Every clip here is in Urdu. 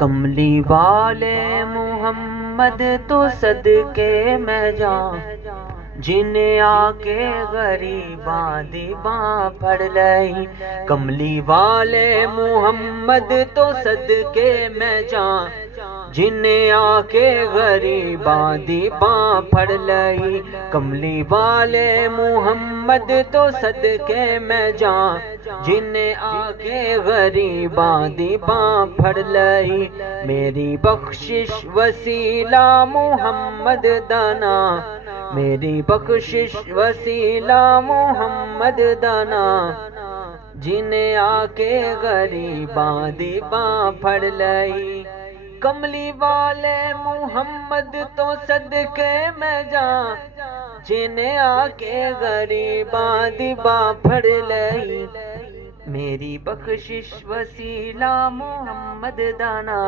کملی والے محمد تو صدقے میں جاں، جنہیں آ کے غریباں دی باں پھڑ لئی۔ کملی والے محمد تو صدقے میں جاں، جنہیں آ کے غریباں دی باں پھڑ لئی۔ کملی والے محمد تو صدقے میں جاں، جنہیں آ کے غریباں دی باں پھڑ لئی۔ میری بخشش وسیلہ محمد دانا، میری بخشش وسیلہ محمد دانا، جنہیں آ کے غریباں دی باں پھڑ لئی۔ کملی والے محمد تو صدقے میں جاں، جنہیں آ کے غریباں دی باں پھڑ لئی۔ میری بخشش وسیلہ محمد دانا،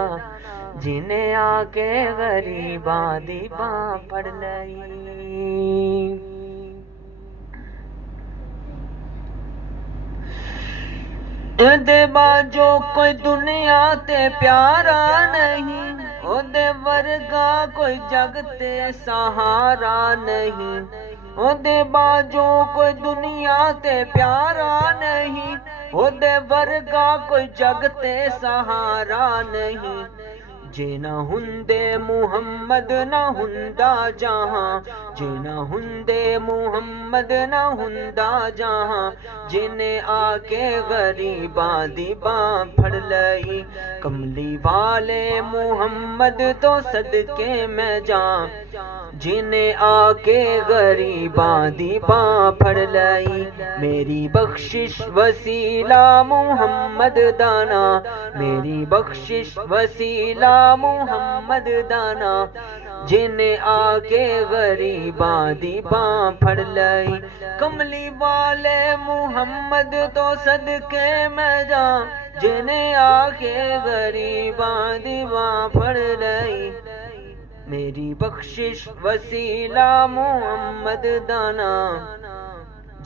جنہیں آ کے غریباں دی باں پھڑ لئی۔ دے باجو کوئی دنیا تے پیارا نہیں، او دے ورگا کوئی جگ تے سہارا نہیں۔ او دے باجو کوئی دنیا تے پیارا نہیں، او دے ورگا کوئی جگ تے سہارا نہیں۔ جے نہ ہندے محمد نہ ہندا جہاں، جے نہ ہندے محمد نہ ہندا جہاں، جنہیں آ کے غریباں دی باں پھڑ لئی۔ کملی والے محمد تو صدقے میں جاں، جنہیں آ کے غریباں دی باں پھڑ لئی۔ میری بخشش وسیلہ محمد دانا، میری بخشش وسیلہ محمد دانا، جنہیں آ کے غریباں دی باں پھڑ لئی۔ کملی والے محمد تو صدقے میں جاں، جنہیں آ کے غریباں دی باں پھڑ لئی۔ میری بخشش وسیلہ محمد دانا،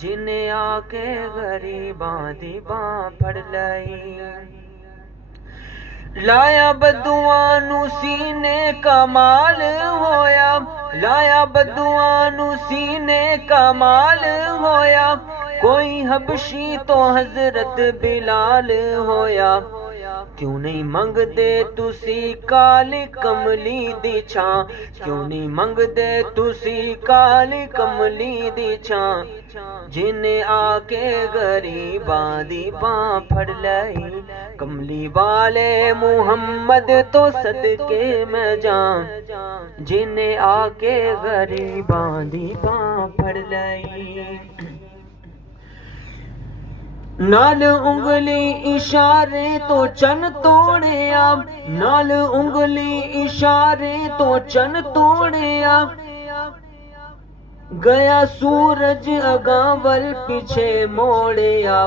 جنہیں آ کے غریباں دی باں پھڑ لئی۔ لایا بدعاں نو سینے کمال ہویا، لایا بدعاں نو سینے کمال ہویا، کوئی حبشی تو حضرت بلال ہویا۔ کیوں نہیں منگ دے تسی کالی کملی دی چھاں، کیوں نہیں منگ دے تسی کالی کملی دی چھاں، جنہیں آ کے غریباں دی باں پھڑ لئی۔ کملی والے محمد تو صدقے میں جاں، جنہیں آ کے غریباں دی باں پھڑ لئی۔ نال انگلی اشارے تو چن توڑیا، نال انگلی اشارے تو چن توڑیا، گیا سورج اگاں ول پیچھے موڑیا۔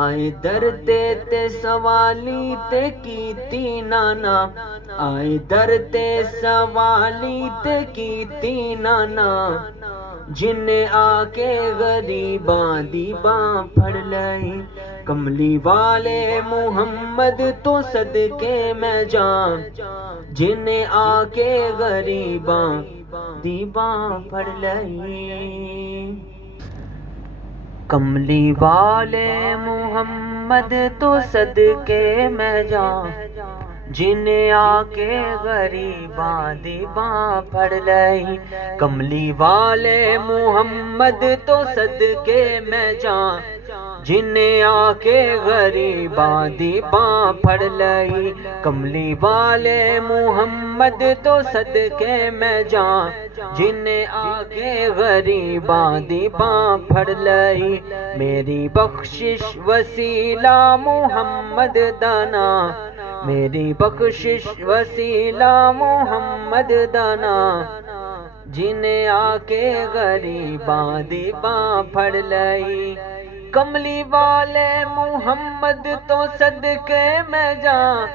آئے در تے سوالی تے کیتی نانا، آئے در تے سوالی تے کیتی نانا، جنہیں آ کے غریباں دی باں پھڑ لئی۔ کملی والے محمد تو صدقے میں جاں، جنہیں آ کے غریباں دی باں پھڑ لئی۔ کملی والے محمد تو صدقے میں جاں، جنہیں آ کے غریباں دی باں پھڑ لئی۔ کملی والے محمد تو صدقے میں جاں، جنہیں آ کے غریباں دی باں پھڑ لئی۔ کملی والے محمد تو صدقے میں جاں، جنہیں آ کے غریباں دی باں پھڑ لئی۔ میری بخشش وسیلہ محمد دانا، میری بخشش وسیلہ محمد دانا، جنہیں آ کے غریباں دی باں پھڑ لئی۔ کملی والے محمد تو صدقے میں جاں،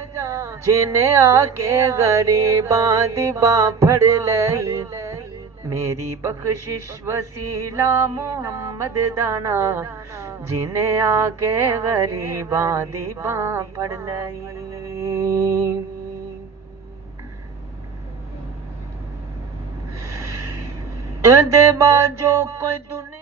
جنہیں آ کے غریباں دی باں پھڑ لئی۔ میری بخشش وسیلہ محمد دانا، جنہیں آ کے غریباں دی باں پھڑ لئی۔ ਇਹਦੇ ਬਾਝੋਂ ਕੋਈ ਦੁਨੀਆ